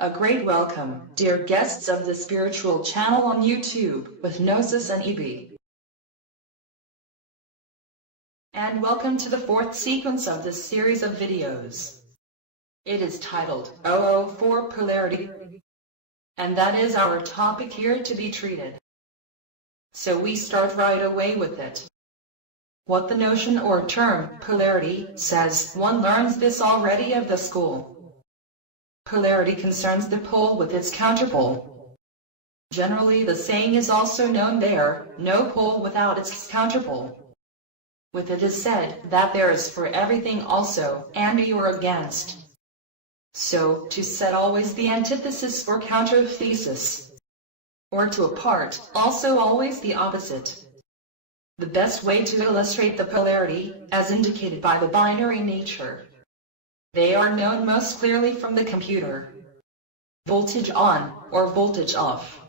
A great welcome, dear guests of the spiritual channel on YouTube with Gnosis and EB. And welcome to the fourth sequence of this series of videos. It is titled 004 Polarity. And that is our topic here to be treated. So we start right away with it. What the notion or term polarity says, one learns this already of the school. Polarity concerns the pole with its counterpole. Generally the saying is also known there, no pole without its counterpole. With it is said that there is for everything also, anti or against. So, to set always the antithesis or counterthesis. Or to apart, also always the opposite. The best way to illustrate the polarity, as indicated by the binary nature. They are known most clearly from the computer. Voltage on, or voltage off.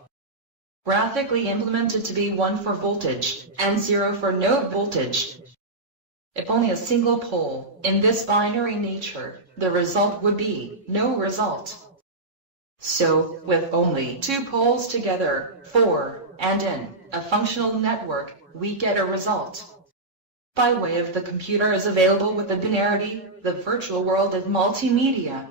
Graphically implemented to be 1 for voltage, and 0 for no voltage. If only a single pole, in this binary nature, the result would be no result. So, with only 2 poles together, 4, and in a functional network, we get a result. By way of the computer is available with the binarity, the virtual world of multimedia.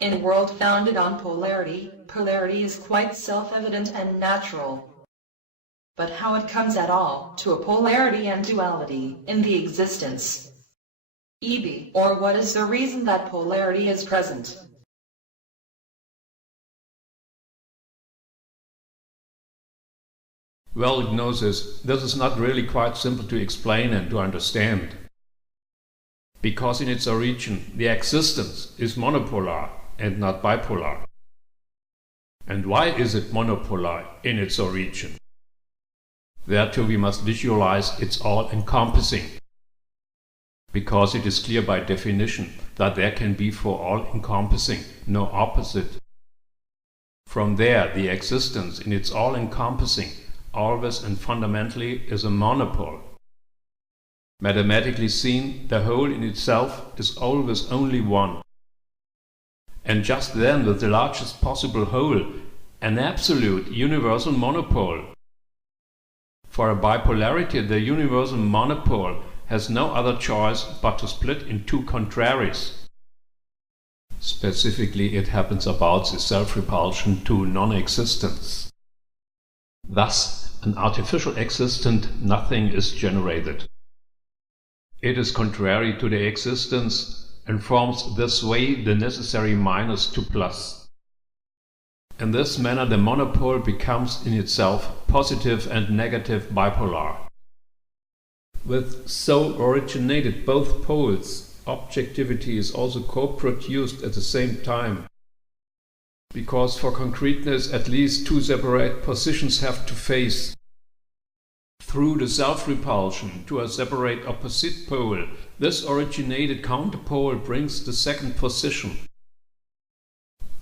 In a world founded on polarity, polarity is quite self-evident and natural. But how it comes at all to a polarity and duality in the existence? EB, or what is the reason that polarity is present? Well, Gnosis, this is not really quite simple to explain and to understand. Because in its origin, the existence is monopolar and not bipolar. And why is it monopolar in its origin? Thereto we must visualize its all-encompassing. Because it is clear by definition that there can be for all-encompassing no opposite. From there, the existence in its all-encompassing always and fundamentally is a monopole. Mathematically seen, the whole in itself is always only one. And just then, with the largest possible whole, an absolute universal monopole. For a bipolarity, the universal monopole has no other choice but to split in 2 contraries. Specifically, it happens about the self-repulsion to non-existence. Thus, an artificial existent nothing is generated. It is contrary to the existence and forms this way the necessary minus to plus. In this manner the monopole becomes in itself positive and negative bipolar. With so originated both poles, objectivity is also co-produced at the same time. Because for concreteness at least 2 separate positions have to face. Through the self-repulsion to a separate opposite pole, this originated counterpole brings the second position.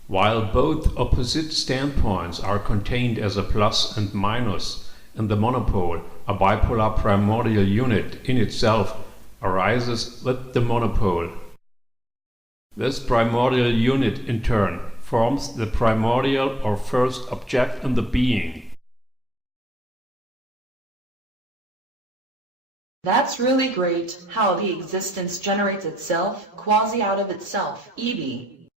While both opposite standpoints are contained as a plus and minus, in the monopole, a bipolar primordial unit in itself arises with the monopole. This primordial unit in turn forms the primordial or first object in the being. That's really great, how the existence generates itself, quasi out of itself, EB.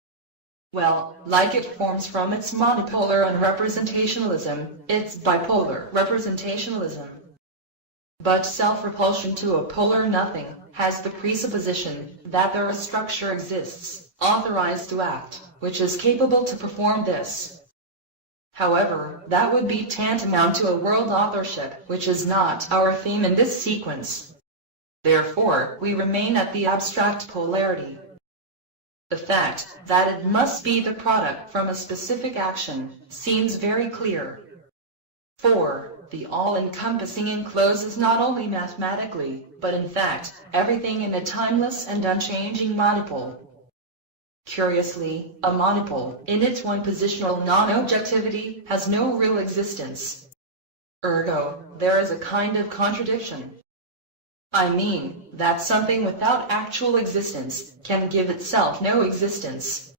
Well, like it forms from its monopolar and representationalism, its bipolar representationalism. But self-repulsion to a polar nothing has the presupposition that there a structure exists, authorized to act, which is capable to perform this. However, that would be tantamount to a world authorship, which is not our theme in this sequence. Therefore, we remain at the abstract polarity. The fact that it must be the product from a specific action seems very clear. For the all-encompassing encloses not only mathematically, but in fact, everything in a timeless and unchanging monopole. Curiously, a monopole, in its one-positional non-objectivity, has no real existence. Ergo, there is a kind of contradiction. I mean, that something without actual existence can give itself no existence.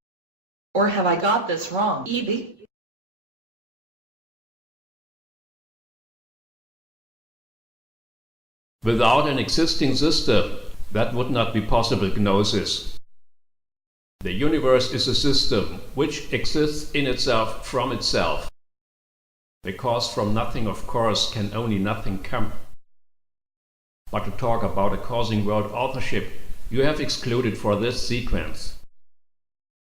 Or have I got this wrong, Evie? Without an existing system, that would not be possible, Gnosis. The universe is a system which exists in itself from itself. Because from nothing, of course, can only nothing come. But to talk about a causing world authorship, you have excluded for this sequence.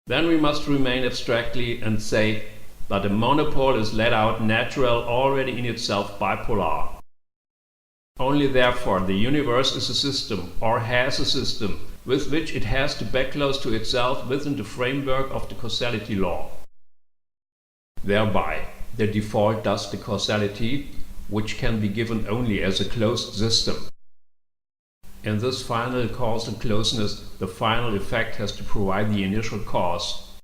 Then we must remain abstractly and say that a monopole is let out natural already in itself bipolar. Only therefore the universe is a system, or has a system, with which it has to backclose to itself within the framework of the causality law. Thereby, the default does the causality, which can be given only as a closed system. In this final causal closeness, the final effect has to provide the initial cause.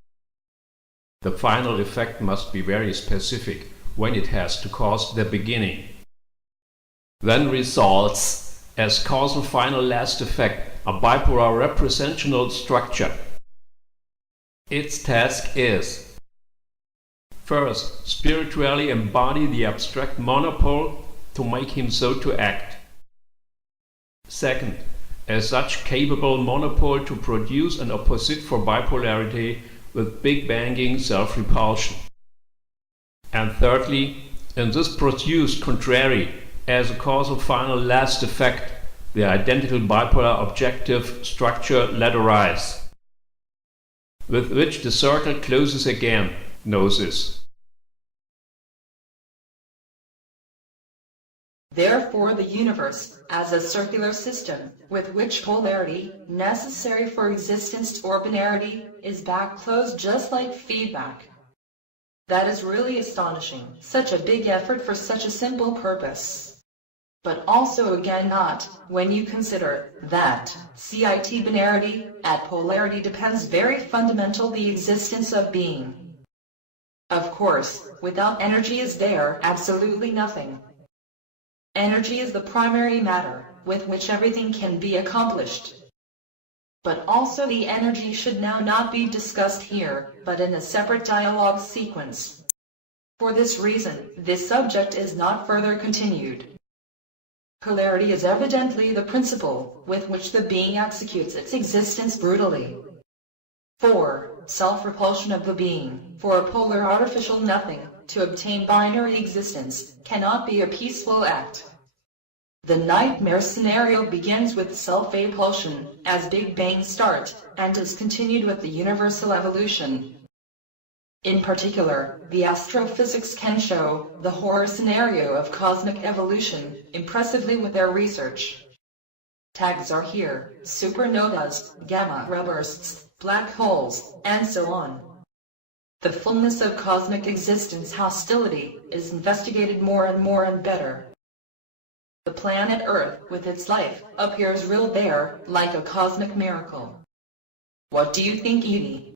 The final effect must be very specific when it has to cause the beginning. Then results as causal final last effect a bipolar representational structure. Its task is: first, spiritually embody the abstract monopole to make him so to act. Second, as such capable monopole to produce an opposite for bipolarity with big banging self-repulsion. And thirdly, in this produced contrary as a causal final last effect, the identical bipolar objective structure let arise, with which the circle closes again, Gnosis. Therefore the universe, as a circular system, with which polarity, necessary for existence or binarity, is backclosed just like feedback. That is really astonishing, such a big effort for such a simple purpose. But also again not, when you consider that CIT binarity at polarity depends very fundamental the existence of being. Of course, without energy is there absolutely nothing. Energy is the primary matter with which everything can be accomplished. But also the energy should now not be discussed here, but in a separate dialogue sequence. For this reason, this subject is not further continued. Polarity is evidently the principle with which the being executes its existence brutally. 4. Self-repulsion of the being, for a polar artificial nothing, to obtain binary existence, cannot be a peaceful act. The nightmare scenario begins with self-repulsion, as Big Bang start, and is continued with the universal evolution. In particular, the astrophysics can show the horror scenario of cosmic evolution impressively with their research. Tags are here: supernovas, gamma ray bursts, black holes, and so on. The fullness of cosmic existence hostility is investigated more and better. The planet Earth, with its life, appears real there, like a cosmic miracle. What do you think, Evie?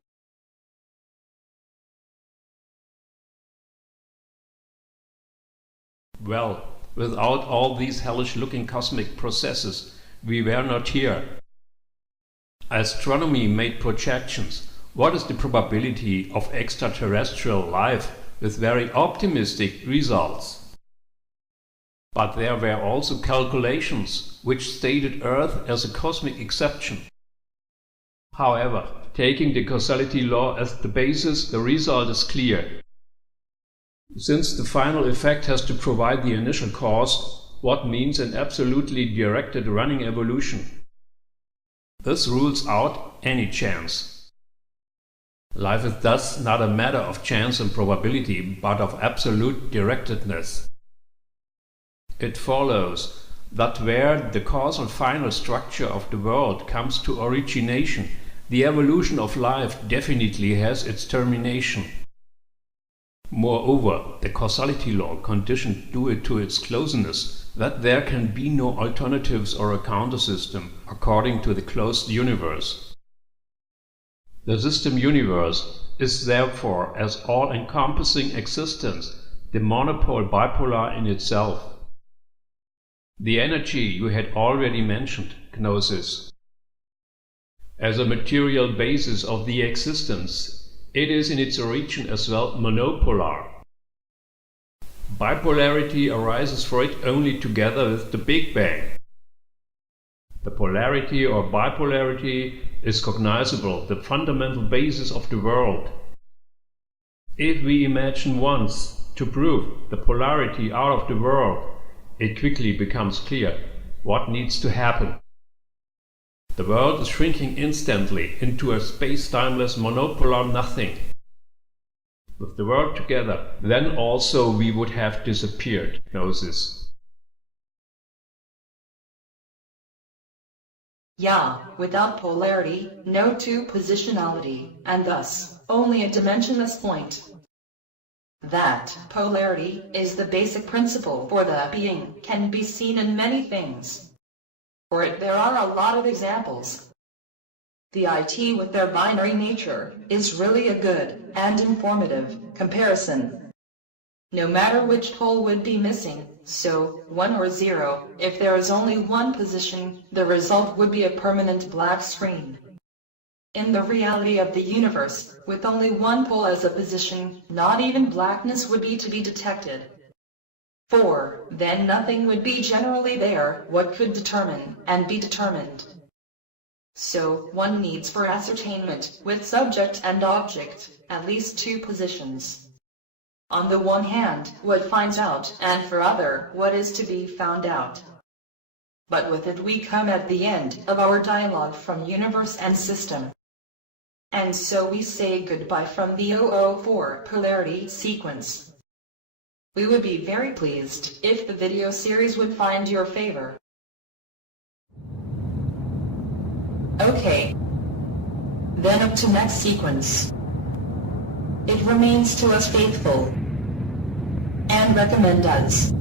Well, without all these hellish-looking cosmic processes, we were not here. Astronomy made projections. What is the probability of extraterrestrial life with very optimistic results? But there were also calculations which stated Earth as a cosmic exception. However, taking the causality law as the basis, the result is clear. Since the final effect has to provide the initial cause, what means an absolutely directed running evolution? This rules out any chance. Life is thus not a matter of chance and probability, but of absolute directedness. It follows that where the causal final structure of the world comes to origination, the evolution of life definitely has its termination. Moreover, the causality law conditioned due it to its closeness that there can be no alternatives or a counter-system according to the closed universe. The system universe is therefore, as all-encompassing existence, the monopole bipolar in itself. The energy you had already mentioned, Gnosis. As a material basis of the existence, It is in its origin as well monopolar. Bipolarity arises for it only together with the Big Bang. The polarity or bipolarity is cognizable, the fundamental basis of the world. If we imagine once to prove the polarity out of the world, it quickly becomes clear what needs to happen. The world is shrinking instantly into a space-timeless monopolar nothing. With the world together, then also we would have disappeared, Gnosis. Yeah, without polarity, no two-positionality, and thus, only a dimensionless point. That polarity is the basic principle for the being can be seen in many things. For it there are a lot of examples. The IT with their binary nature is really a good and informative comparison. No matter which pole would be missing, so 1 or 0, if there is only one position, the result would be a permanent black screen. In the reality of the universe, with only one pole as a position, not even blackness would be to be detected. For then nothing would be generally there what could determine and be determined. So one needs for ascertainment, with subject and object, at least two positions. On the one hand, what finds out, and for other, what is to be found out. But with it we come at the end of our dialogue from universe and system. And so we say goodbye from the 004 polarity sequence. We would be very pleased if the video series would find your favor. Okay. Then up to next sequence. It remains to us faithful and recommend us.